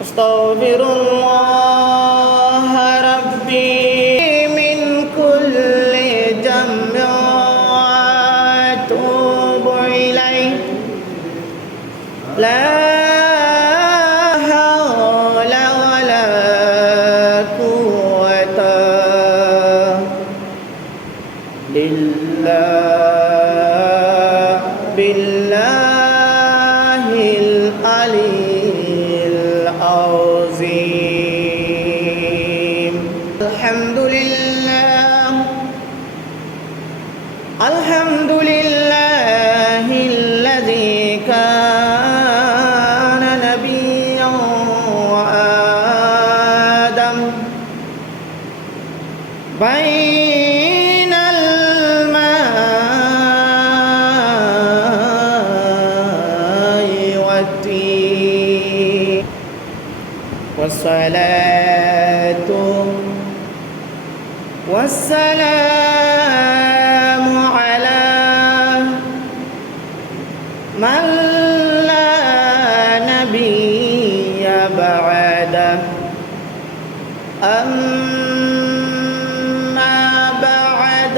أستغفر الله ربي من كل ذنب وأتوب إليه لا حول ولا قوة إلا بالله العلي العظيم. الحمد لله الحمد لله الذي كان نبيا وآدم بين الماء والطين والصلاة والسلام على من لا نبي بعده أما بعد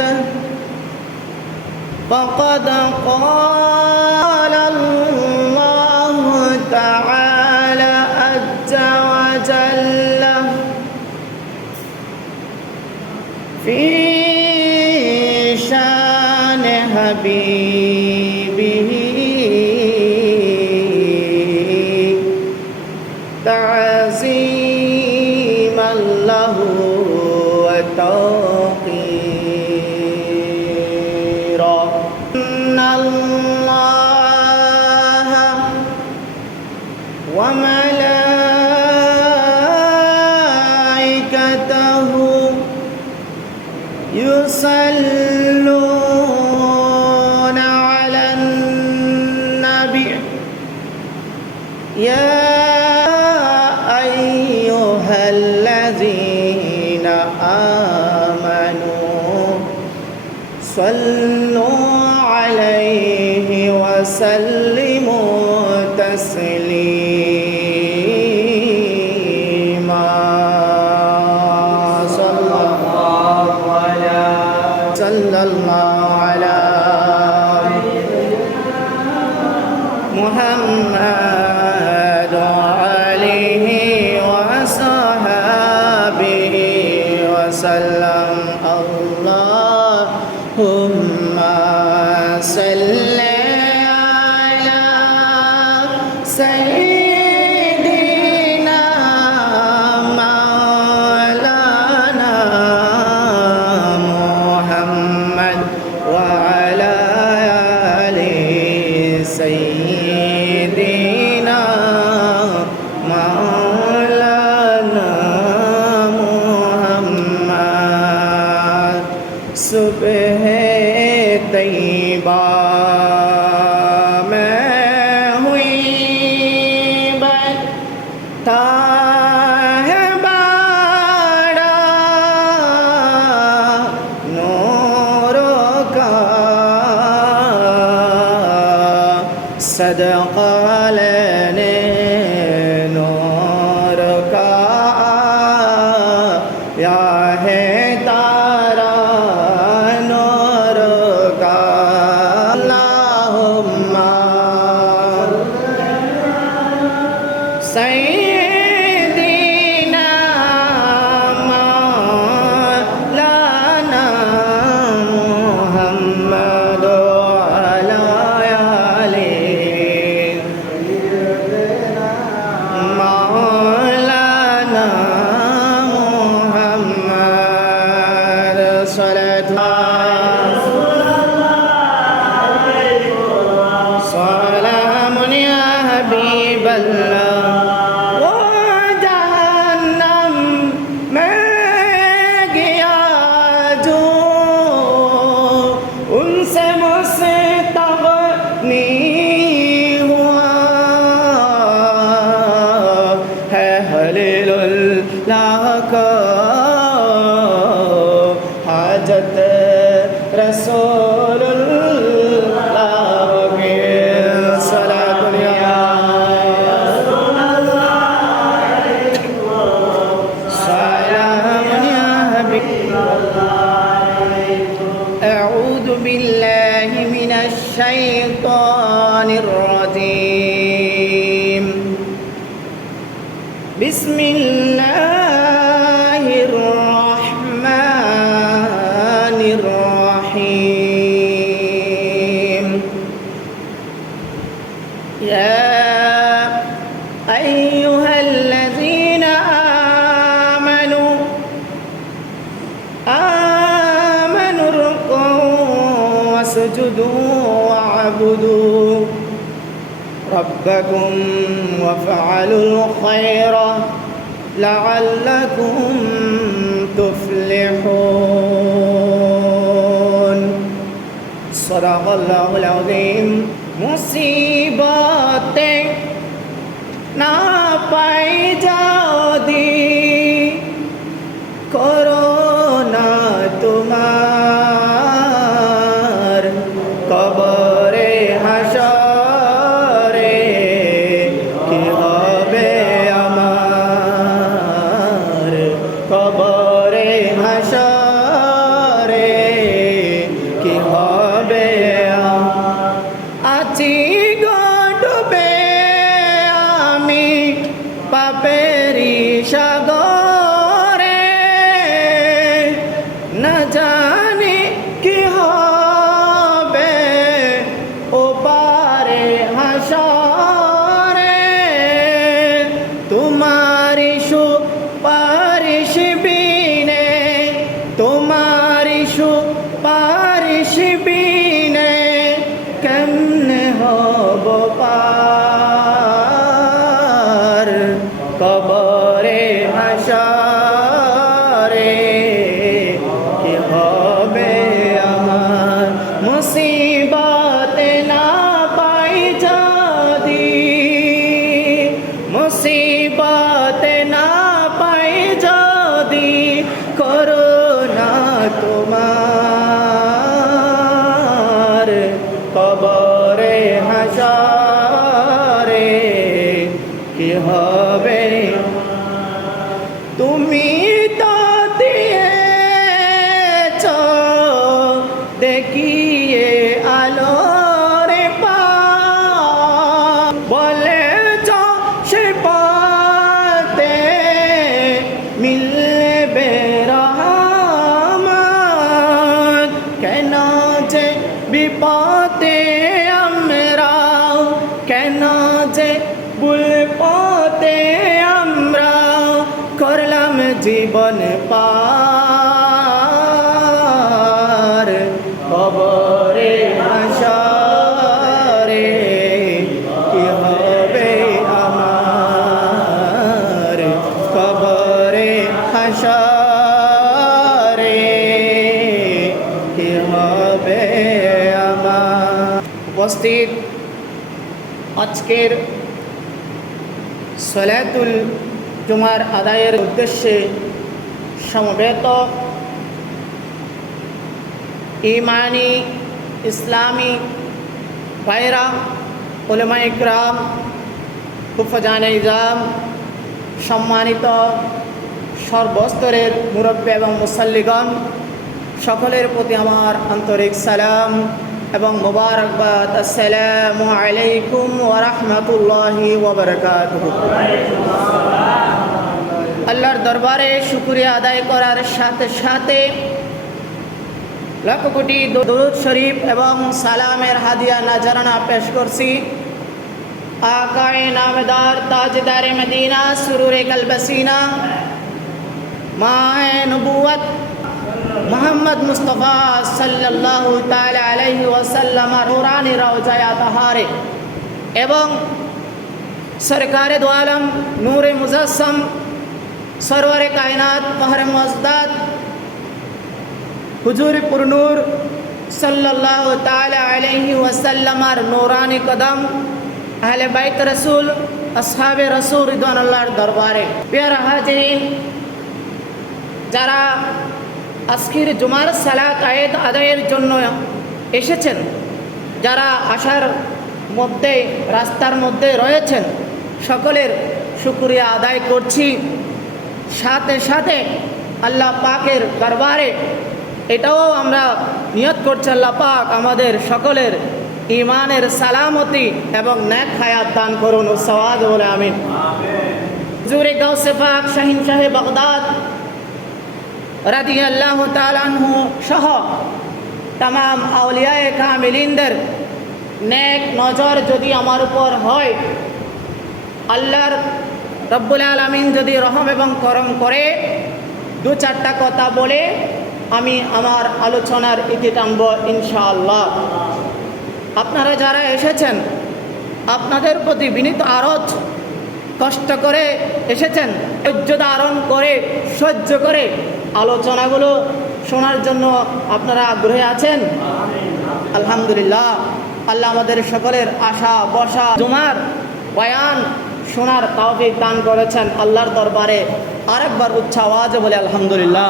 فقد قال الله تعالى عز وجل في شان حبيبه تعظيما له وتوقيرا إن الله وملائكته يصلون على النبي يا أيها الذين آمنوا صلوا عليه وسلموا تسليما. صلى الله على محمد وآله وصحبه وسلم. اللهم صل على سيدنا مولانا محمد وعلى آل سيدنا مولانا محمد. सुबह तैयबा में हुई बैठा है बाड़ा नूरों का सदका लेने नूर का या है तारा सैयदीना मौलाना मुहम्मद अला आले मौलाना मुहम्मद सलामुन या हबीबल्लाह। उनसे मुस्तग़नी हुआ है खलीलुल्लाह को हाजत रसूलुल्लाह के सलात বিসমিল্লাহির রহমানির রহিম। ইয়া আইয়ুহাল্লাযীনা আমানু রুকুউ ওয়াসজুদু ওয়া'বুদু ربكم وافعلوا الخير لعلكم تفلحون صدق الله العظيم মুসিবতে না পাই যদি করোনা তোমার কবরে হাসর কবরে হাসরে কি হবে আছি ডুবে আমি পাপেরি সাগরে না জানি কি হবে ও পারে হাসরে তোমারি সুপারিশ বিনে তোমারি সুপারিশ বিনে কেমনে হব পার কবরে হাসরে কি হবে আমার মুসিবতে না পাই যদি মুসিবতে না পাই যদি করোনা তোমার কবরে হাসরে কি হবে তুমি তো দিয়েছ দেখিয়ে আলোরে পা বলেছ সে পাতে মিলবে রহমত কেন যে বিপদে আমরা কেন যে বুলপতে আমরা করলাম জীবন পার কবরে হাসরে কি হবে আমার কবরে হাসরে কি হবে আমার উপস্থিত আজকের সলাতুল জুমার আদায়ের উদ্দেশ্যে সমবেত ইমানি ইসলামী ভাইরা উলামায়ে কিরাম হুফাজানে ইজাম সম্মানিত সর্বস্তরের মুরব্বী এবং মুসাল্লিগণ সকলের প্রতি আমার আন্তরিক সালাম এবং মোবারকবাদ। আসসালামু আলাইকুম ওয়া রাহমাতুল্লাহি ওয়া বারাকাতুহু। আল্লাহর দরবারে শুকরিয়া আদায় করার সাথে সাথে লাখ কোটি দরুদ শরীফ এবং সালামের হাদিয়া নাজরানা পেশ করছি আকায়ে নামদার তাজদারে মদিনা সুরুরে কলবসিনা মায়ে নবুয়ত মোহাম্মদ মুস্তফা সাল্লাল্লাহু তাআলা আলাইহি ওয়াসাল্লাম নুরানি রওজায়ে তাহারে এবং সরকারে দো আলম নূরে মুজাসসাম সরওয়ারে কায়নাত মাহরে মুআজ্জাদ হুজুর পুরনূর সাল্লাল্লাহু তাআলা আলাইহি ওয়াসাল্লামের নুরানি কদম আহলে বাইত রাসূল আসহাবে রাসূল রিদওয়ানুল্লাহর দরবারে প্রিয় হাজিরিন, যারা আজকের জুমার সালাত আদায়ের জন্য এসেছেন, যারা আসার মধ্যে রাস্তার মধ্যে রয়েছেন, সকলের শুকরিয়া আদায় করছি। সাথে সাথে আল্লাহ পাকের দরবারে এটাও আমরা নিয়ত করছি, আল্লাহ পাক আমাদের সকলের ইমানের সালামতি এবং নেক হায়াত দান করুন ও সওয়াব বলে আমিন। হুজুরে গাউসে পাক শাহিন শাহে বাগদাদ রাদিয়াল্লাহু তাআলা আনহু সহ तमाम আউলিয়ায়ে কামিলিনদের নেক নজর যদি আমার উপর হয়, আল্লাহর রব্বুল আলামিন যদি রহম এবং করম করে, দু চারটা কথা বলে আমি আমার আলোচনার ইতি টানব ইনশাআল্লাহ। আপনারা যারা এসেছেন, আপনাদের প্রতি বিনীত আরজ, কষ্ট করে এসেছেন, ধৈর্য ধারণ করে সহ্য করে আলোচনাগুলো শোনার জন্য আপনারা আগ্রহী আছেন? আলহামদুলিল্লাহ। আল্লাহ আমাদের সকলের আশা বসা জুমার বয়ান শোনার তৌফিক দান করেছেন। আল্লাহর দরবারে আরেকবার উচ্চ আওয়াজে বলে আলহামদুলিল্লাহ।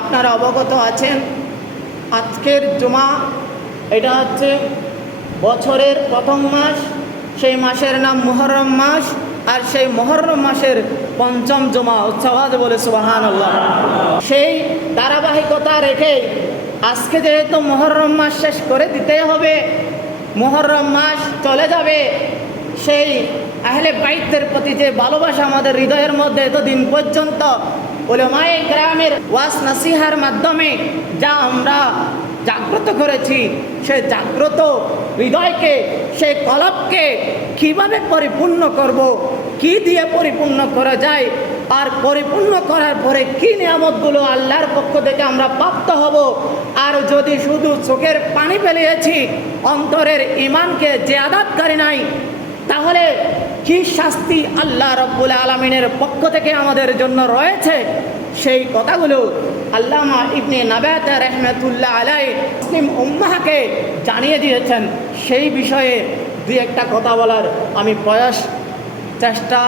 আপনারা অবগত আছেন আজকের জুমা, এটা হচ্ছে বছরের প্রথম মাস, সেই মাসের নাম মুহররম মাস, আর সেই মুহররম মাসের পঞ্চম জুমা। উচ্চ আওয়াজে বলে সুবহানাল্লাহ। সেই ধারাবাহিকতা রেখে আজকে যেহেতু মুহররম মাস শেষ করে দিতে হবে, মুহররম মাস চলে যাবে, সেই আহলে বাইতের প্রতি যে ভালোবাসা আমাদের হৃদয়ের মধ্যে এতদিন পর্যন্ত উলামায়ে কেরামের ওয়াজ নসিহার মাধ্যমে যা আমরা জাগ্রত করেছি, সেই জাগ্রত হৃদয়কে, সেই কলবকে কীভাবে পরিপূর্ণ করব, কি দিয়ে পরিপূর্ণ করা যায়, আর পরিপূর্ণ করার পরে কি নিয়ামতগুলো আল্লাহর পক্ষ থেকে আমরা প্রাপ্ত হব, আর যদি শুধু চোখের পানি ফেলিয়েছি, অন্তরের ঈমানকে জিয়াদাত করি নাই, তাহলে কি শাস্তি আল্লাহ রাব্বুল আলামিনের পক্ষ থেকে আমাদের জন্য রয়েছে, সেই কথাগুলো আল্লামা ইবনে নাবাত রাহমাতুল্লাহ আলাইহি মুসলিম উম্মাহকে জানিয়ে দিয়েছেন। সেই বিষয়ে দুই একটা কথা বলার আমি চেষ্টা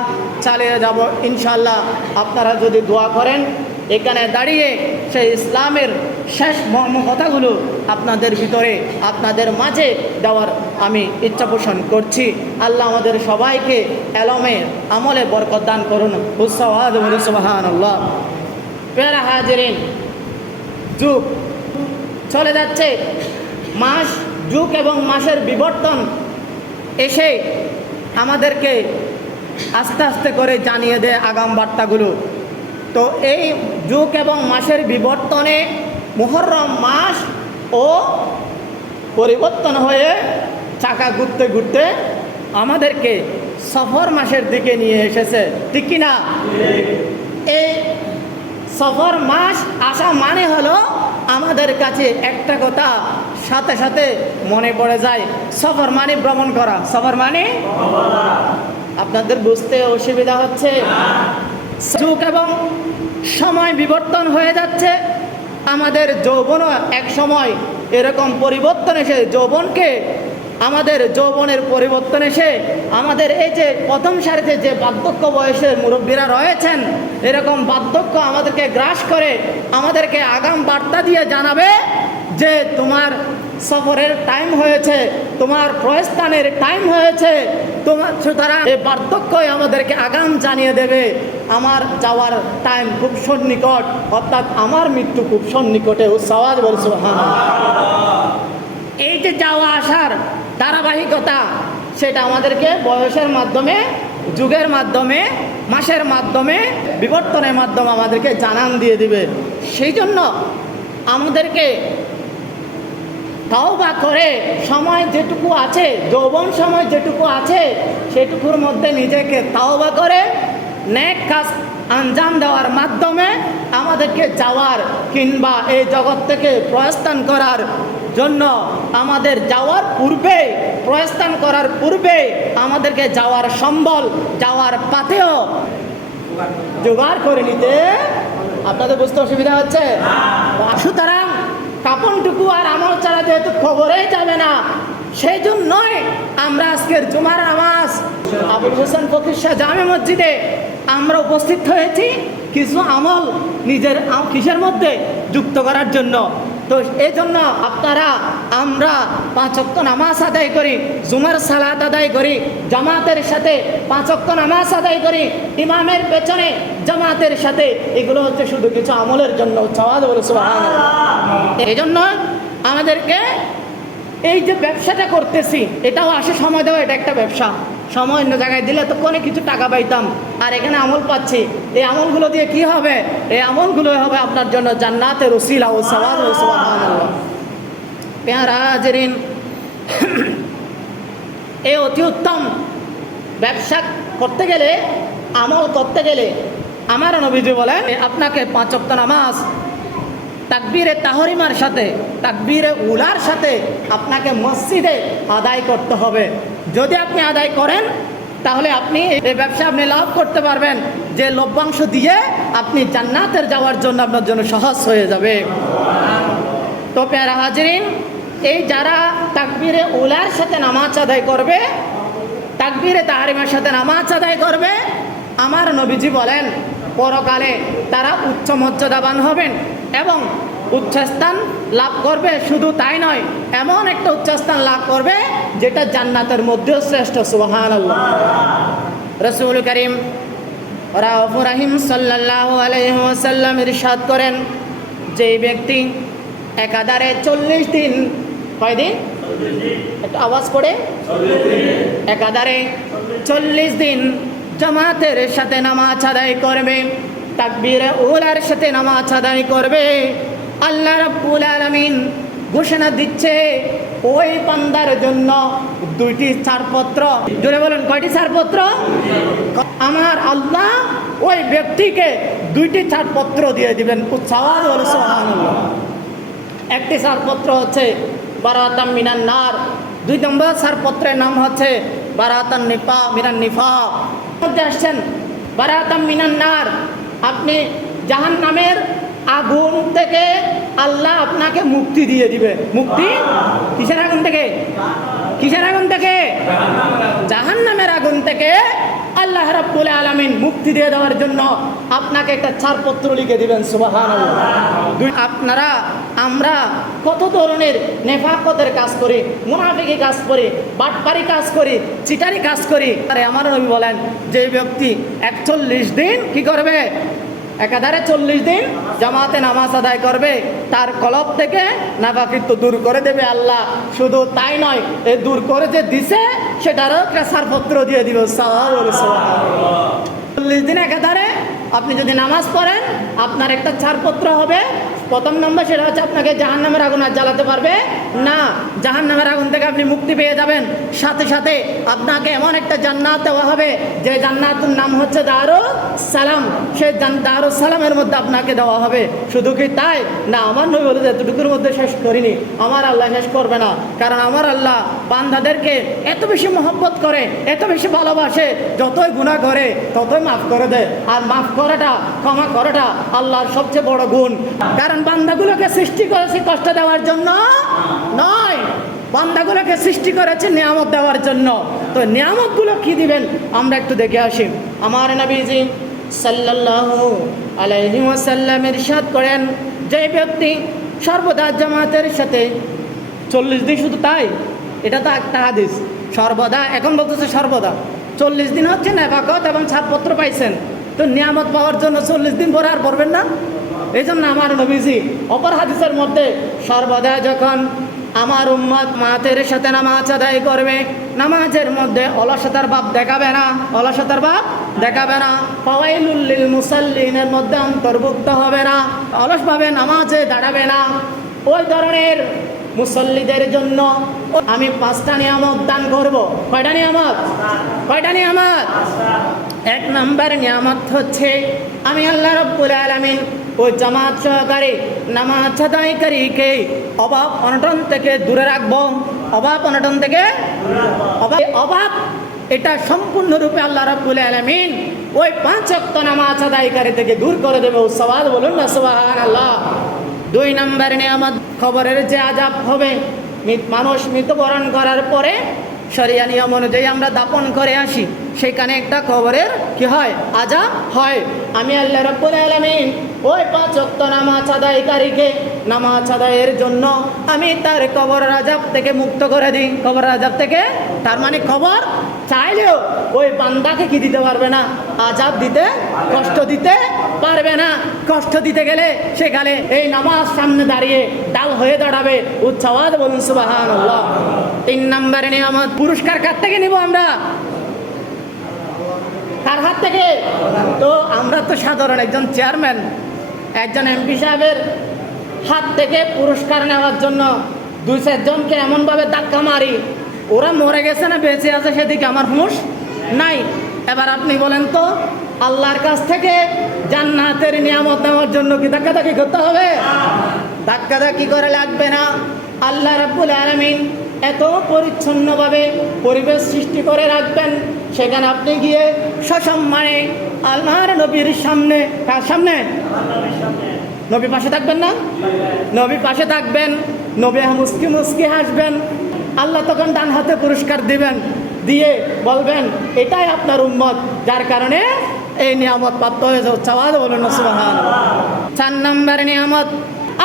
চালিয়ে যাব ইনশাআল্লাহ। আপনারা যদি দোয়া করেন, এখানে দাঁড়িয়ে সেই ইসলামের শেষ মর্ম কথাগুলো আপনাদের ভিতরে, আপনাদের মাঝে দেওয়ার আমি ইচ্ছা পোষণ করছি। আল্লাহ আমাদের সবাইকে এলমে আমলে বরকত দান করুন। সুবহানাল্লাহ। প্যারা হাজিরিন, যুগ চলে যাচ্ছে, মাস, যুগ এবং মাসের বিবর্তন এসে আমাদেরকে আস্তে আস্তে করে জানিয়ে দেয় আগাম বার্তাগুলো। তো এই যুগ এবং মাসের বিবর্তনে মুহররম মাস ও পরিবর্তন হয়ে চাকা ঘুরতে ঘুরতে আমাদেরকে সফর মাসের দিকে নিয়ে এসেছে, ঠিক কি না? এই সফর মাস আসা মানে হলো আমাদের কাছে একটা কথা সাথে সাথে মনে পড়ে যায়, সফর মানে ভ্রমণ করা। সফর মানে, আপনাদের বুঝতে অসুবিধা হচ্ছে? যুগ এবং সময় বিবর্তন হয়ে যাচ্ছে। আমাদের যৌবনও এক সময় এরকম পরিবর্তন এসে যৌবনকে, আমাদের যৌবনের পরিবর্তন এসে আমাদের এই যে প্রথম সারিতে যে বার্ধক্য বয়সের মুরব্বীরা রয়েছেন, এরকম বার্ধক্য আমাদেরকে গ্রাস করে আমাদেরকে আগাম বার্তা দিয়ে জানাবে যে তোমার সফরের টাইম হয়েছে, তোমার প্রস্থানের টাইম হয়েছে। সুতরাং এই বার্ধক্যই আমাদেরকে আগাম জানিয়ে দেবে আমার যাওয়ার টাইম খুব সন্নিকট, অর্থাৎ আমার মৃত্যু খুব সন্নিকটে। উচ্চাওয়াজ বলে সুবহানাল্লাহ। এই যে যাওয়া আসার ধারাবাহিকতা, সেটা আমাদেরকে বয়সের মাধ্যমে, যুগের মাধ্যমে, মাসের মাধ্যমে, বিবর্তনের মাধ্যমে আমাদেরকে জানান দিয়ে দিবে। সেই জন্য আমাদেরকে তওবা করে সময় যেটুকু আছে, যৌবন সময় যেটুকু আছে, সেটুকুর মধ্যে নিজেকে তওবা করে নেক কাজ আঞ্জাম দেওয়ার মাধ্যমে আমাদেরকে যাওয়ার কিংবা এই জগৎ থেকে প্রস্থান করার জন্য, আমাদের যাওয়ার পূর্বে, প্রস্থান করার পূর্বে আমাদেরকে যাওয়ার সম্বল, যাওয়ার পাথেও জোগাড় করে নিতে। আপনাদের বুঝতে অসুবিধা হচ্ছে? সুতরাং কাপনটুকু আর আমল ছাড়া যেহেতু খবরেই যাবে না, সেই জন্যই আমরা আজকের জুমার নামাজ আবুল হোসেন ফকির শাহ জামে মসজিদে আমরা উপস্থিত হয়েছি কিছু আমল নিজের কিসের মধ্যে যুক্ত করার জন্য। তো এই জন্য আপনারা, আমরা 5 ওয়াক্ত নামাজ আদায় করি, জুমার সালাত আদায় করি, জামাতের সাথে 5 ওয়াক্ত নামাজ আদায় করি, ইমামের পেছনে জামাতের সাথে। এগুলো হচ্ছে শুধু কিছু আমলের জন্য। এই জন্য আমাদেরকে এই যে ব্যবসাটা করতেছি, এটাও আসে সময় দেওয়া, এটা একটা ব্যবসা। অন্য জায়গায় দিলে তো কোনো কিছু টাকা পাইতাম, আর এখানে আমল পাচ্ছি। এই আমলগুলো দিয়ে কি হবে? এই আমলগুলো হবে আপনার জন্য জান্নাতের উসিলা ও সওয়াব। সুবহানাল্লাহ। প্যারা হাজিরিন, এই অতি উত্তম ব্যবসা করতে গেলে, আমল করতে গেলে আমার নবীজি বলেন আপনাকে 5 ওয়াক্ত নামাজ তাকবীরে তাহরিমার সাথে, তাকবীরে উলার সাথে আপনাকে মসজিদে আদায় করতে হবে। যদি আপনি আদায় করেন তাহলে আপনি এই ব্যবসা আপনি লাভ করতে পারবেন, যে লভ্যাংশ দিয়ে আপনি জান্নাতের যাওয়ার জন্য আপনার জন্য সহজ হয়ে যাবে। তো প্যারা হাজিরিন, এই যারা তাকবীরে উলার সাথে নামাজ আদায় করবে, তাকবীরে তাহরিমার সাথে নামাজ আদায় করবে, আমার নবীজি বলেন পরকালে তারা উচ্চ মর্যাদাবান হবেন এবং উচ্চস্থান লাভ করবে। শুধু তাই নয়, এমন একটা উচ্চস্থান লাভ করবে যেটা জান্নাতের মধ্যেও শ্রেষ্ঠ। সুবহানাল্লাহ। রাসূল করিম রাউফুর রহিম সাল্লাল্লাহু আলাইহি ওয়াসাল্লাম ইরশাদ করেন, যে ব্যক্তি একাধারে 40 দিন, কয়দিন? একটু আওয়াজ করে, একাধারে 40 দিন জামাতের সাথে নামাজ আদায় করবে, তাকবীরে উলার সাথে নামাজ আদায় করবে, আল্লাহ রাব্বুল আলামিন ঘোষণা দিচ্ছে ওই বান্দার জন্য 2টি ছাড়পত্র। জোরে বলেন, কয়টি ছাড়পত্র? আমার আল্লাহ ওই ব্যক্তিকে 2টি ছাড়পত্র দিয়ে দিবেন। উচ্চাওয়াজ বলে সুবহানাল্লাহ। একটি ছাড়পত্র হচ্ছে বারাতাম মিনান নার, 2 নম্বর ছাড়পত্রের নাম হচ্ছে বারাতান মিনান নিফাক। মধ্যে আসছেন বারাতাম মিনান নার, আপনি জাহান্নামের আগুন থেকে আল্লাহ আপনাকে মুক্তি দিয়ে দিবে। মুক্তি কিসের আগুন থেকে? কিসের আগুন থেকে? জাহান্নামের আগুন থেকে আল্লাহ রাব্বুল আলামিন মুক্তি দিয়ে দেওয়ার জন্য আপনাকে একটা ছাড়পত্র লিখে দিবেন। সুবহানাল্লাহ। আপনারা আমরা কত ধরনের নেফাকতের কাজ করি, মুনাফিকি কাজ করি, বাটপারি কাজ করি, চিটারি কাজ করি। আরে আমার নবী বলেন, যে ব্যক্তি 41 দিন কি করবে? একাধারে 40 দিন জামাতে নামাজ আদায় করবে, তার কলব থেকে নাফাকিত্ব দূর করে দেবে আল্লাহ। শুধু তাই নয়, এই দূর করে যে দিছে সেটারও একটা ছাড়পত্র দিয়ে দিব। 40 দিন একাধারে আপনি যদি নামাজ পড়েন, আপনার একটা ছাড়পত্র হবে। প্রথম নম্বর সেটা হচ্ছে আপনাকে জাহান্নামের আগুন আর জ্বালাতে পারবে না, জাহান্নামের আগুন থেকে আপনি মুক্তি পেয়ে যাবেন। সাথে সাথে আপনাকে এমন একটা জান্নাত দেওয়া হবে যে জান্নাতের নাম হচ্ছে দারুস সালাম। সেই দারুস সালামের মধ্যে আপনাকে দেওয়া হবে। শুধু কি তাই না, আমার নবী বলে এতটুকুর মধ্যে শেষ করিনি, আমার আল্লাহ শেষ করবে না। কারণ আমার আল্লাহ বান্দাদেরকে এত বেশি মহব্বত করে, এত বেশি ভালোবাসে, যতই গুনাহ করে ততই মাফ করে দেয়। আর মাফ করাটা, ক্ষমা করাটা আল্লাহর সবচেয়ে বড় গুণ। কারণ বান্দাগুলোকে সৃষ্টি করেছে কষ্ট দেওয়ার জন্য নয়, বান্দাগুলোকে সৃষ্টি করেছে নিয়ামত দেওয়ার জন্য। তো নিয়ামতগুলো কি দিবেন আমরা একটু দেখে আসি। আমার নবীজি সাল্লাল্লাহু আলাইহি ওয়াসাল্লাম ইরশাদ করেন, যে ব্যক্তি সর্বদা জামাতের সাথে 40 দিন, শুধু তাই, এটা তো একটা হাদিস, সর্বদা, এখন বলতেছে সর্বদা 40 দিন হচ্ছে নেফাকত এবং ছাড়পত্র পাইছেন, তো নিয়ামত পাওয়ার জন্য 40 দিন পরে আর পড়বেন না। এই জন্য আমার নবীজি অপর হাদিসের মধ্যে সর্বদা যখন আমার উম্মত মাতের সাথে নামাজ আদায় করবে, নামাজের মধ্যে অলসতার ভাব দেখাবে না, অলসতার ভাব দেখাবে না, ফাওয়াইলুল লিল মুসাল্লিনের মধ্যে অন্তর্ভুক্ত হবে না, অলসভাবে নামাজে দাঁড়াবে না। ওই ধরনের মুসল্লিদের জন্য আমি 5টা নিয়ামত দান করব। কয়টা নিয়ামত? কয়টা নিয়ামত? 1 নম্বর নিয়ামত হচ্ছে আমি আল্লাহ রাব্বুল আলামিন ওই জামাত সহকারে নামাজ আদায়কারীকে অভাব অনটন থেকে দূরে রাখবো। অভাব অনটন থেকে, অভাব এটা সম্পূর্ণরূপে আল্লাহ রাব্বুল আলামিন ওই 5 ওয়াক্ত নামাজ আদায়কারী থেকে দূর করে দেবে। সুবহান বলুন না, সুবহানাল্লাহ। 2 নম্বর নিয়ামত, খবরের যে আযাব হবে, মানুষ মৃত্যুবরণ করার পরে শরিয়া নিয়ম অনুযায়ী আমরা দাপন করে আসি, সেখানে একটা কবরের কি হয়? আযাব হয়। আমি আল্লাহ রাব্বুল আলামিন ওই 5 ওয়াক্ত নামাজ আদায়কারীকে নামাজ আদায়ের জন্য আমি তার কবরের আযাব থেকে মুক্ত করে দিই। কবরের আযাব থেকে, তার মানে কবর চাইলেও ওই বান্দাকে কি দিতে পারবে না? আযাব দিতে, কষ্ট দিতে পারবে না। কষ্ট দিতে গেলে সেখানে এই নামাজ সামনে দাঁড়িয়ে ডাল হয়ে দাঁড়াবে। উচ্চাওয়াজ বলুন সুবহানাল্লাহ। 3 নম্বরে নিয়ামত, পুরস্কার কার থেকে নিব আমরা? কার হাত থেকে? তো আমরা তো সাধারণ একজন চেয়ারম্যান, একজন এমপি সাহেবের হাত থেকে পুরস্কার নেওয়ার জন্য 2-4 জনকে এমনভাবে ধাক্কা মারি, ওরা মরে গেছে না বেঁচে আছে সেদিকে আমার হুঁশ নাই। এবার আপনি বলেন তো, আল্লাহর কাছ থেকে জান্নাতের নিয়ামত নেওয়ার জন্য কি ধাক্কাধাক্কি করতে হবে? ধাক্কাধাক্কি করে লাগবে না। আল্লাহ রাব্বুল আলামিন এত পরিচ্ছন্নভাবে পরিবেশ সৃষ্টি করে রাখবেন, সেখানে আপনি গিয়ে সসম্মানে আল্লাহর নবীর সামনে, কার সামনে? নবী পাশে থাকবেন না? নবী পাশে থাকবেন, নবী মুস্কি মুস্কি হাসবেন, আল্লাহ তখন ডান হাতে পুরস্কার দিবেন, দিয়ে বলবেন এটাই আপনার উম্মত, যার কারণে এই নিয়ামত প্রাপ্ত হয়েছে। চাওয়াজ বলেন না সুবহানাল্লাহ। 4 নম্বর নিয়ামত,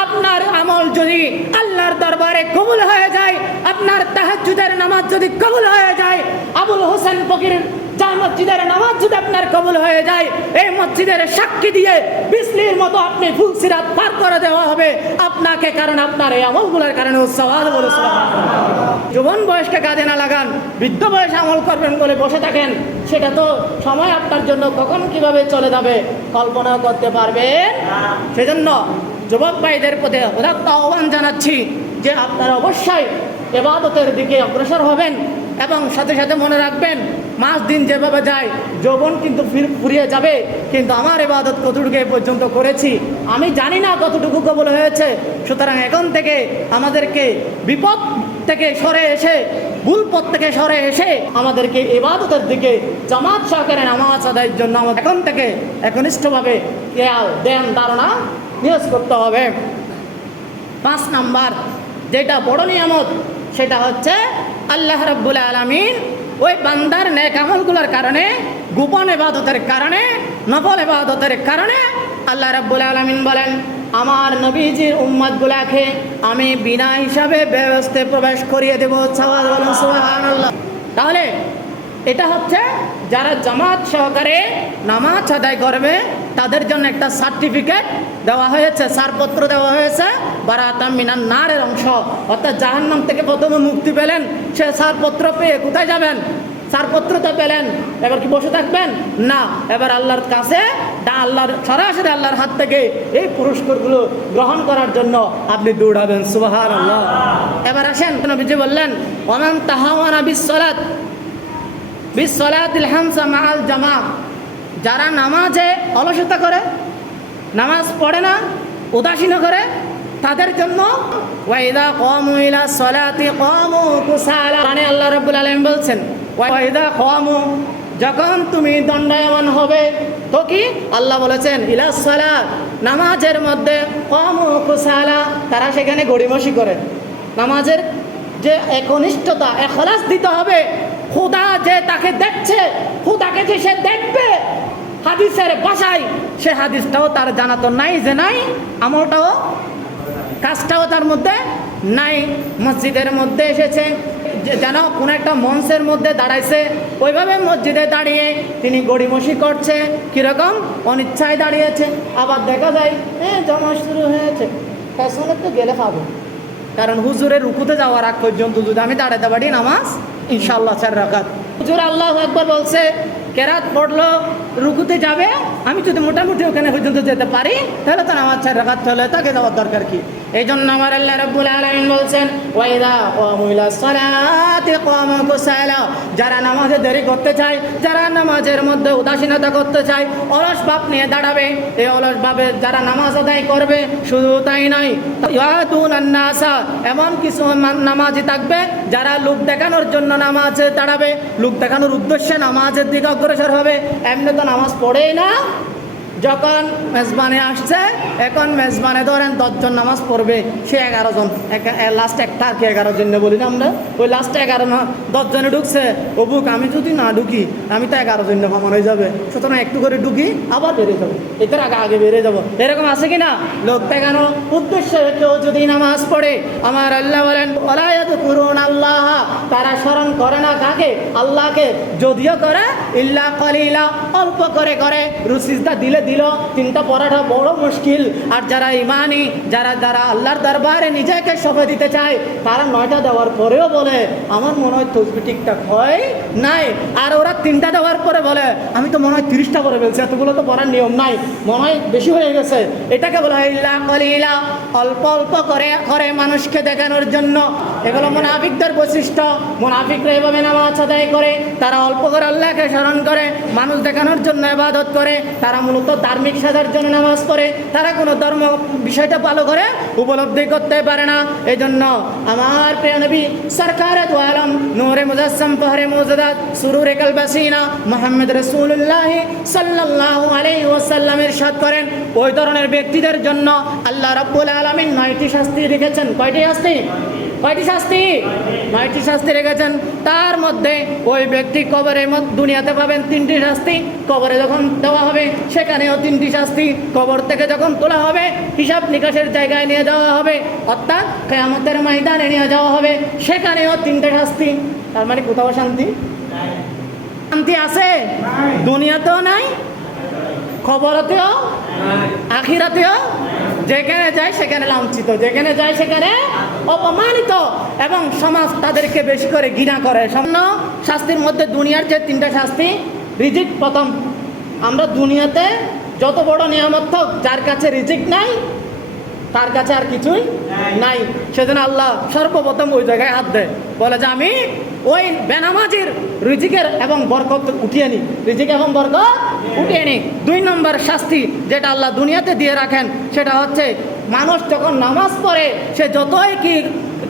আপনার আমল যদি আল্লাহর দরবারে কবুল হয়ে যায়, আপনার তাহাজ্জুদের নামাজ যদি কবুল হয়ে যায়, আবুল হোসেন ফকির যার মসজিদের নামাজ যদি আপনার কবুল হয়ে যায়, এই মসজিদের সাক্ষী দিয়ে বিসলির মতো আপনি ফুলসিরাত পার করে দেওয়া হবে আপনাকে, কারণ আপনার এই আমলগুলোর কারণে সওয়াব বলে। যৌবন বয়সকে কাজে না লাগান, বৃদ্ধ বয়সে আমল করবেন বলে বসে থাকেন, সেটা তো সময় আপনার জন্য কখন কিভাবে চলে যাবে কল্পনা করতে পারবেন। সেজন্য যুবক ভাইদের প্রতি উদাত্ত আহ্বান জানাচ্ছি যে আপনারা অবশ্যই ইবাদতের দিকে অগ্রসর হবেন, এবং সাথে সাথে মনে রাখবেন মাস দিন যেভাবে যায় যৌবন কিন্তু ফুরিয়ে যাবে, কিন্তু আমার ইবাদত কতটুকু এ পর্যন্ত করেছি আমি জানি না কতটুকু কবুল হয়েছে। সুতরাং এখন থেকে আমাদেরকে বিপদ থেকে সরে এসে, ভুল পথ থেকে সরে এসে আমাদেরকে ইবাদতের দিকে জামাত সহকারে নামাজ আদায়ের জন্য আমাদের এখন থেকে একনিষ্ঠভাবে খেয়াল ধ্যান ধারণা নিয়োগ করতে হবে। 5 নাম্বার যেটা বড় নিয়ামত, সেটা হচ্ছে আল্লাহ রাব্বুল আলামিন ওই বান্দার নেক আমলগুলোর কারণে, গোপন ইবাদতের কারণে, নফল ইবাদতের কারণে আল্লাহ রাব্বুল আলামিন বলেন আমার নবীজির উম্মতগুলাকে আমি বিনা হিসাবে বেহেশতে প্রবেশ করিয়ে দেব। সুবহানাল্লাহ। তাহলে এটা হচ্ছে যারা জামাত সহকারে নামাজ আদায় করবে তাদের জন্য একটা সার্টিফিকেট দেওয়া হয়েছে, ছাড়পত্র দেওয়া হয়েছে, বারাতাম মিনান নারের অংশ, অর্থাৎ জাহান্নাম থেকে প্রথমে মুক্তি পেলেন, সে ছাড়পত্র পেয়ে কোথায় যাবেন? ছাড়পত্র তো পেলেন, এবার কি বসে থাকবেন? না, এবার আল্লাহর কাছে, আল্লাহর সরাসরি আল্লাহর হাত থেকে এই পুরস্কারগুলো গ্রহণ করার জন্য আপনি দৌড়াবেন। সুবহানাল্লাহ। এবার আসেন, নবীজি বললেন ওমান তাহাওয়ানা বিসসালাতিল হামসা মাআল জামা, যারা নামাজে অলসতা করে, নামাজ পড়ে না, উদাসীন করে, তাদের জন্য ওয়াইদা কামু ইলা সলাতি কামু কুসালা, মানে আল্লাহ রাব্বুল আলামিন বলছেন ওয়াইদা কামু, যখন তুমি দণ্ডায়মান হবে, তো কি আল্লাহ বলেছেন ইলা সলাত, নামাজের মধ্যে কামু কুসালা, তারা সেখানে গড়িমসি করে। নামাজের যে একনিষ্ঠতা, ইখলাস দিতে হবে, খোদা যে তাকে দেখছে, খোদাকে যে সে দেখবে, হাদিসের ভাষায় সে হাদিসটাও তার জানা তো নাই, যে নাই আমলটাও, কাজটাও তার মধ্যে নাই। মসজিদের মধ্যে এসেছে, যেন কোনো একটা মঞ্চের মধ্যে দাঁড়াইছে, ওইভাবে মসজিদে দাঁড়িয়ে তিনি গড়িমসি করছে, কীরকম অনিচ্ছায় দাঁড়িয়েছে। আবার দেখা যায় জমা শুরু হয়েছে, ফ্যাশনের তো গেলে পাবো, কারণ হুজুরের রুকুতে যাওয়ার আগ পর্যন্ত যদি আমি দাঁড়াতে পারি নামাজ ইনশাআল্লাহ 4 রাকাত। হুজুর আল্লাহু আকবার বলছে, কেরাত পড়লো, রুকুতে যাবে, আমি যদি মোটামুটি ওখানে পর্যন্ত যেতে পারি তাহলে তো নামাজ 4 রাকাত হলে তাকে যাওয়ার দরকার কি? এই জন্য আমার আল্লাহ রাব্বুল আলামিন বলছেন ওয়াইদা কামু ইলা সলাতি কামু কুসালা, যারা নামাজে দেরি করতে চায়, যারা নামাজের মধ্যে উদাসীনতা করতে চায়, অলস ভাব নিয়ে দাঁড়াবে, এই অলস ভাবে যারা নামাজ আদায় করবে, শুধু তাই নয় ইয়াতুনান নাসা, এমন কিছু নামাজি থাকবে যারা লোক দেখানোর জন্য নামাজে দাঁড়াবে, লোক দেখানোর উদ্দেশ্যে নামাজের দিকে অগ্রসর হবে। এমনি তো নামাজ পড়েই না, যখন মেজবানে আসছে, এখন মেজবানে ধরেন 10 জন নামাজ পড়বে, সে 11 জন, লাস্ট একটা আর কি 11 জন বলি না আমরা, ওই লাস্টে 11 না 10 জনে ঢুকছে, ও বুক আমি যদি না ঢুকি আমি তো 11 জন কমান হয়ে যাবে, সুতরাং একটু করে ঢুকি আবার বেরিয়ে যাবো, এদের আগে বেরিয়ে যাবো, এরকম আছে কি না? লোক দেখানো উদ্দেশ্যে কেউ যদি নামাজ পড়ে, আমার আল্লাহ বলেন ওয়ালা ইয়াযকুরুনাল্লাহ, তারা স্মরণ করে না কাকে? আল্লাহকে, যদিও করে ইল্লা কালিলা, অল্প করে করে, রুসিজদা দিলে দিল, তিনটা পড়াটা বড় মুশকিল। আর যারা ইমানি, যারা যারা আল্লাহর দরবারে নিজেকে সঁপে দিতে চায়, তারা 9টা দেওয়ার পরেও বলে আমার মনে হয় তসবিহ ঠিকঠাক হয় নাই। আর ওরা 3টা দেওয়ার পরে বলে আমি তো মনে হয় 30টা করে ফেলছি, এতগুলো তো পড়ার নিয়ম নাই, মনে হয় বেশি হয়ে গেছে। এটাকে বলা হয় ইল্লা কলিলা, অল্প অল্প করে করে মানুষকে দেখানোর জন্য। এগুলো মুনাফিকদের বৈশিষ্ট্য। মুনাফিকরা এভাবে নামাজ আদায় করে, তারা অল্প করে আল্লাহকে স্মরণ করে, মানুষ দেখানোর জন্য ইবাদত করে। তারা মূলত ধার্মিক সাজার জন্য নামাজ পড়ে, তারা কোনো ধর্ম বিষয়টা ভালো করে উপলব্ধি করতে পারে না। এই জন্য আমার প্রিয় নবী সরকারে দু আলম নূরে মুজাসসাম ফহরে মওজুদাত সুরুরে কালবাসিনা মুহাম্মদ রাসূলুল্লাহ সাল্লাল্লাহু আলাইহি ওয়াসাল্লাম ইরশাদ করেন, ওই ধরনের ব্যক্তিদের জন্য আল্লাহ রাব্বুল আলামিন 9টি শাস্তি রেখেছেন। কয়টি শাস্তি? কয়টি শাস্তি? 9টি শাস্তি রেখেছেন। তার মধ্যে ওই ব্যক্তি কবরের মধ্যে, দুনিয়াতে পাবেন 3টি শাস্তি, কবরে যখন দেওয়া হবে সেখানেও 3টি শাস্তি, কবর থেকে যখন তোলা হবে হিসাব নিকাশের জায়গায় নিয়ে যাওয়া হবে, অর্থাৎ কিয়ামতের ময়দানে নিয়ে যাওয়া হবে, সেখানেও 3টে শাস্তি। তার মানে কোথাও শান্তি? শান্তি আছে? দুনিয়াতেও নাই, কবরতেও, আখিরাতেও। যেখানে যায় সেখানে লাঞ্ছিত, যেখানে যায় সেখানে অপমানিত, এবং সমাজ তাদেরকে বেশি করে ঘৃণা করে। সামান্য শাস্তির মধ্যে দুনিয়ার যে 3টা শাস্তি, রিজিক প্রথম। আমরা দুনিয়াতে যত বড় নিয়ামত থাক, যার কাছে রিজিক নাই তার কাছে আর কিছুই নাই। সেজন্য আল্লাহ সর্বপ্রথম ওই জায়গায় হাত দেয়, বলে যে আমি ওই বেনামাজির রিজিকের এবং বরকত উঠিয়ে নিই, রিজিক এবং বরকত উঠিয়ে নিই। 2 নম্বর শাস্তি যেটা আল্লাহ দুনিয়াতে দিয়ে রাখেন, সেটা হচ্ছে মানুষ যখন নামাজ পড়ে সে যতই কি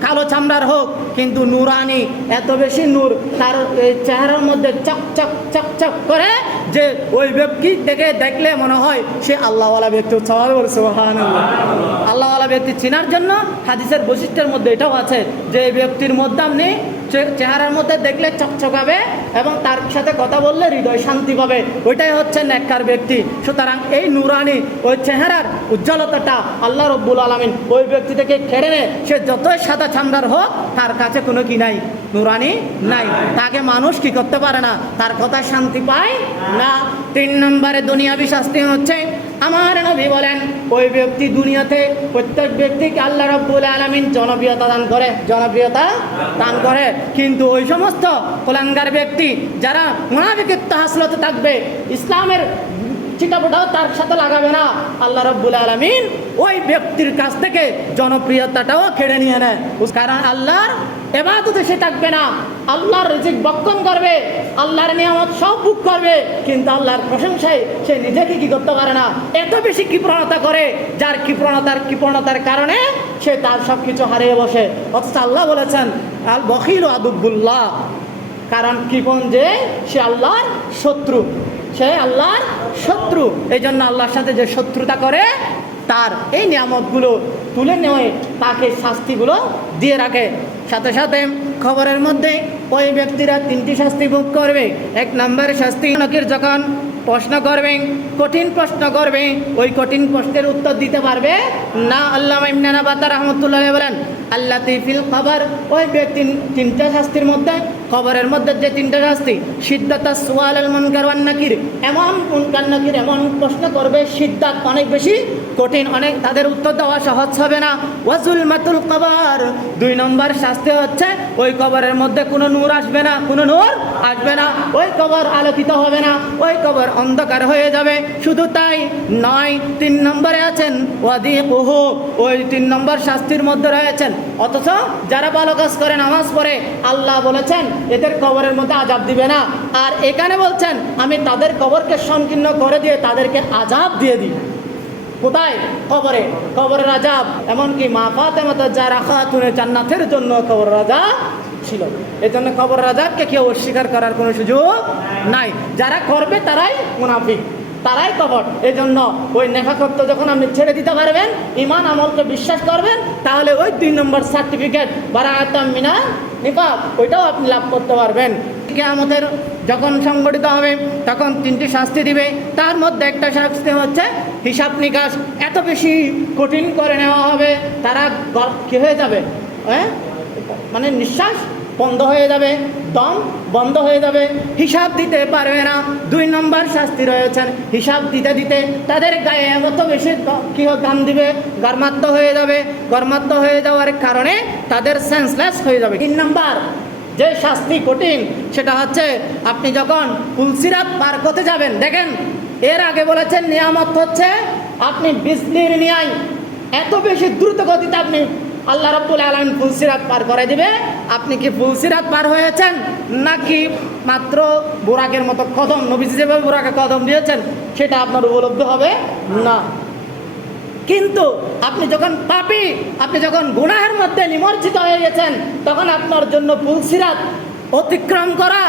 কালো চামড়ার হোক, কিন্তু নূরানি, এত বেশি নূর তার চেহারার মধ্যে চকচক চকচক করে যে ওই ব্যক্তি দেখলে মনে হয় সে আল্লাহওয়ালা ব্যক্তি। সুবহানাল্লাহ। আল্লাহওয়ালা ব্যক্তি চেনার জন্য হাদিসের বৈশিষ্ট্যের মধ্যে এটাও আছে যে এই ব্যক্তির মধ্যে আপনি চেহারার মধ্যে দেখলে চকচকাবে এবং তার সাথে কথা বললে হৃদয় শান্তি পাবে, ওইটাই হচ্ছে নেককার ব্যক্তি। সুতরাং এই নূরানি ওই চেহারার উজ্জ্বলতাটা আল্লাহ রব্বুল আলামিন ওই ব্যক্তি থেকে কেড়ে নেয়। সে যতই সাদা চামড়ার হোক, তার কাছে কোনো কি নাই, নূরানি নাই, তাকে মানুষ কি করতে পারে না, তার কথা শান্তি পায় না। 3 নম্বরে দুনিয়াবি শাস্তি হচ্ছে, আমার নবী বলেন ওই ব্যক্তি দুনিয়াতে প্রত্যেক ব্যক্তিকে আল্লাহ রাব্বুল আলামিন জনপ্রিয়তা দান করে, জনপ্রিয়তা দান করে, কিন্তু ওই সমস্ত কুলাঙ্গার ব্যক্তি যারা মুনাফিকত্ব হাসলতে থাকবে, ইসলামের চিটাফোটাও তার সাথে লাগাবে না, আল্লাহ রাব্বুল আলামিন ওই ব্যক্তির কাছ থেকে জনপ্রিয়তাটাও কেড়ে নিয়ে নেয়। কারণ আল্লাহর ইবাদতে সে থাকবে না, আল্লাহর রিজিক বক্ষণ করবে, আল্লাহর নিয়ামত সব ভোগ করবে, কিন্তু আল্লাহর প্রশংসায় সে নিজেকে কি করতে পারে না, এত বেশি কৃপণতা করে, যার কৃপণতার কারণে সে তার সব কিছু হারিয়ে বসে। অথচ আল্লাহ বলেছেন আল বখিল আদুবুল্লাহ, কারণ কৃপণ যে সে আল্লাহর শত্রু, সে আল্লাহর শত্রু। এই জন্য আল্লাহর সাথে যে শত্রুতা করে তার এই নিয়ামতগুলো তুলে নেওয়া, তাকে শাস্তিগুলো দিয়ে রাখে। সাথে সাথে খবরের মধ্যে ওই ব্যক্তিরা 3টি শাস্তি ভোগ করবে। 1 নম্বর শাস্তি, নকির যখন প্রশ্ন করবে, কঠিন প্রশ্ন করবে, ওই কঠিন প্রশ্নের উত্তর দিতে পারবে না। আল্লামা ইবনে নাবাত রাহমাতুল্লাহ বলেন আল্লাতী ফিল কবর, ওই ব্যক্তি 3টা শাস্তির মধ্যে, কবরের মধ্যে যে 3টা শাস্তি, সিদ্দাতাস সুআল আল মুনকার ওয়ান নাকির, এমন মুনকার নাকির এমন প্রশ্ন করবে, সিদ্দাত অনেক বেশি কঠিন, অনেক তাদের উত্তর দেওয়া সহজ হবে না। ওয়াজুলমাতুল কবর, 2 নম্বর শাস্তি হচ্ছে ওই কবরের মধ্যে কোনো নূর আসবে না, কোনো নূর আসবে না, ওই কবর আলোকিত হবে না, ওই কবর অন্ধকার হয়ে যাবে। শুধু তাই নয়, 3 নম্বরে আছেন ওয়াদিকুহু, ওই 3 নম্বর শাস্তির মধ্যে রয়েছেন। অথচ যারা ভালো কাজ করে, নামাজ পড়ে, আল্লাহ বলেছেন এদের কবরের মধ্যে আযাব দিবে না, আর এখানে বলছেন আমি তাদের কবরকে সংকীর্ণ করে দিয়ে তাদেরকে আযাব দিয়ে দিই। কোথায়? কবরে, কবরের আযাব। এমনকি মা ফাতেমা যারা খাতুনে জান্নাতের জন্য কবরের আযাব ছিল। এই জন্য কবরের আযাবকে কেউ অস্বীকার করার কোনো সুযোগ নাই। যারা করবে তারাই মুনাফিক, তারাই কবর। এই জন্য ওই নেফাকত্ব যখন আপনি ছেড়ে দিতে পারবেন, ঈমান আমলকে বিশ্বাস করবেন, তাহলে ওই 2 নম্বর সার্টিফিকেট বারাআতাম মিনান নিফাক, ওইটাও আপনি লাভ করতে পারবেন। কিয়ামতের যখন সংগঠিত হবে তখন 3টি শাস্তি দিবে। তার মধ্যে একটা শাস্তি হচ্ছে হিসাব নিকাশ এত বেশি কঠিন করে নেওয়া হবে, তারা কি হয়ে যাবে, মানে নিঃশ্বাস বন্ধ হয়ে যাবে, দম বন্ধ হয়ে যাবে, হিসাব দিতে পারবে না। 2 নম্বর শাস্তি রয়েছেন, হিসাব দিতে দিতে তাদের গায়ে এত বেশি গাম দিবে, গর্মাত্ম হয়ে যাবে। গর্মাত্ম হয়ে যাওয়ার কারণে তাদের সেন্সলেস হয়ে যাবে। 3 নম্বর যে শাস্তি কঠিন, সেটা হচ্ছে আপনি যখন পুলসিরাত পার করতে যাবেন, দেখেন এর আগে বলেছেন নিয়ামত হচ্ছে আপনি বিজলির ন্যায় এত বেশি দ্রুত গতিতে আপনি আল্লাহ রাব্বুল আলামিন ফুলসিরাত পার করে দিবে। আপনি কি ফুলসিরাত পার হয়েছেন, নাকি মাত্র বুরাকের মতো কদম, নবীজি যেভাবে বুরাকে কদম দিয়েছেন সেটা আপনার উপলব্ধ হবে না। কিন্তু আপনি যখন পাপী, আপনি যখন গুনাহের মধ্যে নিমজ্জিত হয়ে গেছেন, তখন আপনার জন্য ফুলসিরাত অতিক্রম করা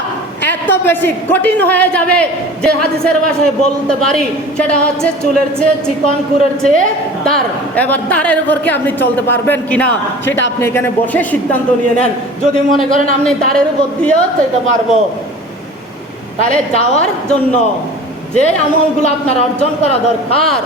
এত বেশি কঠিন হয়ে যাবে যে হাদিসের ভাষায় বলতে পারি সেটা হচ্ছে চুলের চেয়ে চিকন, কুরের চেয়ে তার। এবার তারের উপর কি আপনি চলতে পারবেন কিনা সেটা আপনি এখানে বসে সিদ্ধান্ত নিয়ে নেন। যদি মনে করেন আপনি তারের উপর দিয়েও চলতে পারবো, তাহলে যাওয়ার জন্য যে আমলগুলো আপনার অর্জন করা দরকার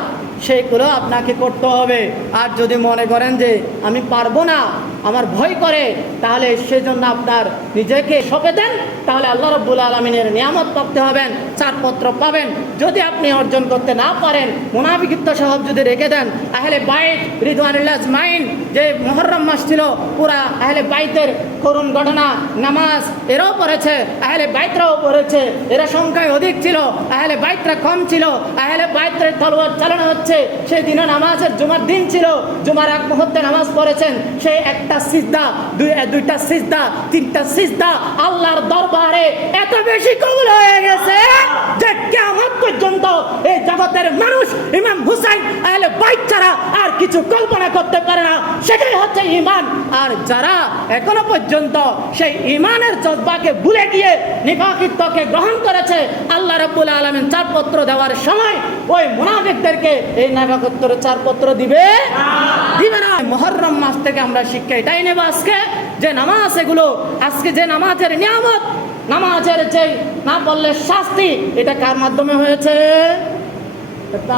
সেইগুলো আপনাকে করতে হবে। আর যদি মনে করেন যে আমি পারবো না, আমার ভয় করে, তাহলে সেজন্য আপনার নিজেকে সঁপে দেন, তাহলে আল্লাহ রাব্বুল আলামিনের নিয়ামত প্রাপ্ত হবেন, ছাড়পত্র পাবেন। যদি আপনি অর্জন করতে না পারেন, মুনাফিকিত্ব স্বভাব যদি রেখে দেন, আহলে বাইত রিদওয়ানুল্লাহ আজমাইন যে মুহররম মাস ছিল, পুরা আহলে বাইতের করুণ ঘটনা, নামাজ এরাও পড়েছে, আহলে বাইতরাও পড়েছে, এরা সংখ্যায় অধিক ছিল, আহলে বাইতরা কম ছিল। আহলে বাইতের তলোয়ার চালানো হচ্ছে, সেই দিনে নামাজের জুমার দিন ছিল, জুমার এক মুহূর্তে নামাজ পড়েছেন, সেই একটা সিজদা, দুইটা সিজদা, 3টা সিজদা আল্লাহর দরবারে এত বেশি কবুল হয়ে গেছে যে কিয়ামত পর্যন্ত এই জগতের মানুষ ইমাম হুসাইন আহলে বাইত ছাড়া আর কিছু কল্পনা করতে পারে না। সেটাই হচ্ছে ঈমান। আর যারা এখনো পর্যন্ত সেই ঈমানের জজবাকে ভুলে গিয়ে নিফাকিত্বকে গ্রহণ করেছে, আল্লাহ রাব্বুল আলামিন ছাড়পত্র দেওয়ার সময় ওই মুনাফিকদেরকে এই নিফাকিত্বের ছাড়পত্র দিবে না। মুহররম মাস থেকে আমরা শিক্ষা এটাই নেব আজকে, যে নামাজ এগুলো, আজকে যে নামাজের নিয়ামত, নামাজের যে না পড়লে শাস্তি, এটা কার মাধ্যমে হয়েছে?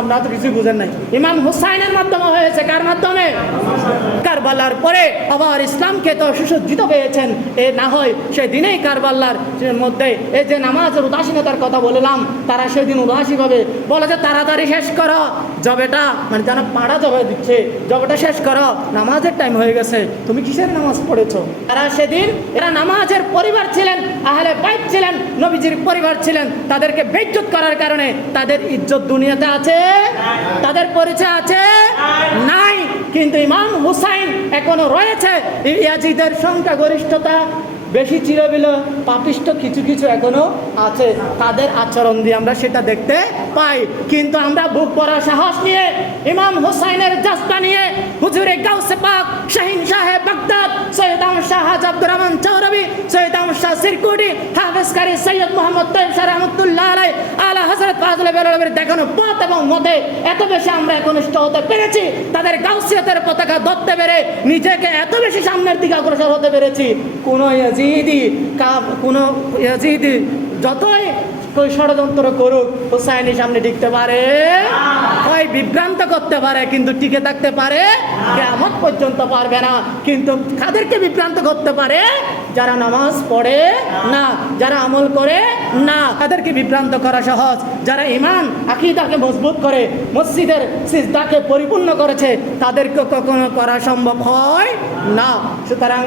আমরা তো কিছু বুঝেন নাই। ইমাম হুসাইনের মাধ্যমে হয়েছে। কার মাধ্যমে? কারবালার পরে আবার ইসলামকে তো সুসজ্জিত পেয়েছেন। এ না হয় সেদিনেই কারবালার মধ্যে এই যে নামাজের উদাসীনতার কথা বললাম, তারা সেদিন উদাসীভাবে বলে যে তাড়াতাড়ি শেষ করো, জবেটা মানে যেন পাড়া জবে দিচ্ছে, জবেটা শেষ করো, নামাজের টাইম হয়ে গেছে, তুমি কিসের নামাজ পড়েছো? তারা সেদিন, এরা নামাজের পরিবার ছিলেন, আহলে বাইত ছিলেন, নবীজির পরিবার ছিলেন, তাদেরকে বেইজ্জত করার কারণে তাদের ইজ্জত দুনিয়াতে আছে, তাদের পরিচয় আছে নাই। কিন্তু ইমাম হুসাইন এখনো রয়েছে। ইয়াজিদের সংখ্যাগরিষ্ঠতা বেশি ছিল বলে পাপিষ্ঠ কিছু কিছু এখনো আছে, তাদের আচরণ দিয়ে আমরা সেটা দেখতে পাই। কিন্তু আমরা বুক পড়া সাহস নিয়ে ইমাম হুসাইনের জজবা নিয়ে হুজুরে গাউসে পাক শাহিন শাহে বাগদাদ সৈয়দ আহমদ শাহ হাজ আব্দুর রহমান চৌরবি, সৈয়দ আহমদ শাহ সিরকুটি, হাফেজ কারি সৈয়দ মোহাম্মদ তৈয়ব শাহ রহমতুল্লাহ আলাইহি, আলা হযরত ফাজলে বেরলবের দেখানো পথ এবং মতে এত বেশি আমরা একনিষ্ঠ হতে পেরেছি, তাদের গাউসিয়তের পতাকা ধরতে পেরে নিজেকে এত বেশি সামনের দিকে অগ্রসর হতে পেরেছি। কোনো ইয়াজিদি যতই ষড়যন্ত্র করুক, হুসাইনের সামনে টিকতে পারে, হয় বিভ্রান্ত করতে পারে, কিন্তু টিকে থাকতে পারে কিয়ামত পর্যন্ত পারবে না। কিন্তু কাদেরকে বিভ্রান্ত করতে পারে? যারা নামাজ পড়ে না, যারা আমল করে না, তাদেরকে বিভ্রান্ত করা সহজ। যারা ঈমান আকীদাকে মজবুত করে, মসজিদের সিজদাকে পরিপূর্ণ করেছে, তাদেরকে কখনো করা সম্ভব হয় না। সুতরাং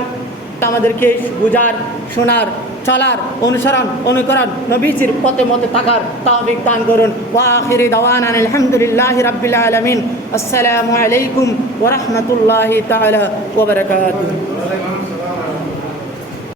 আমাদেরকে বুঝার, শোনার, চলার, অনুসরণ, অনুকরণ, নবীজির পথে মতে থাকার তৌফিক দান করুন। ওয়া আখিরি দাওয়ানা আলহামদুলিল্লাহি রাব্বিল আলামিন। আসসালামু আলাইকুম ওয়া রাহমাতুল্লাহি তাআলা ওয়া বারাকাতুহু।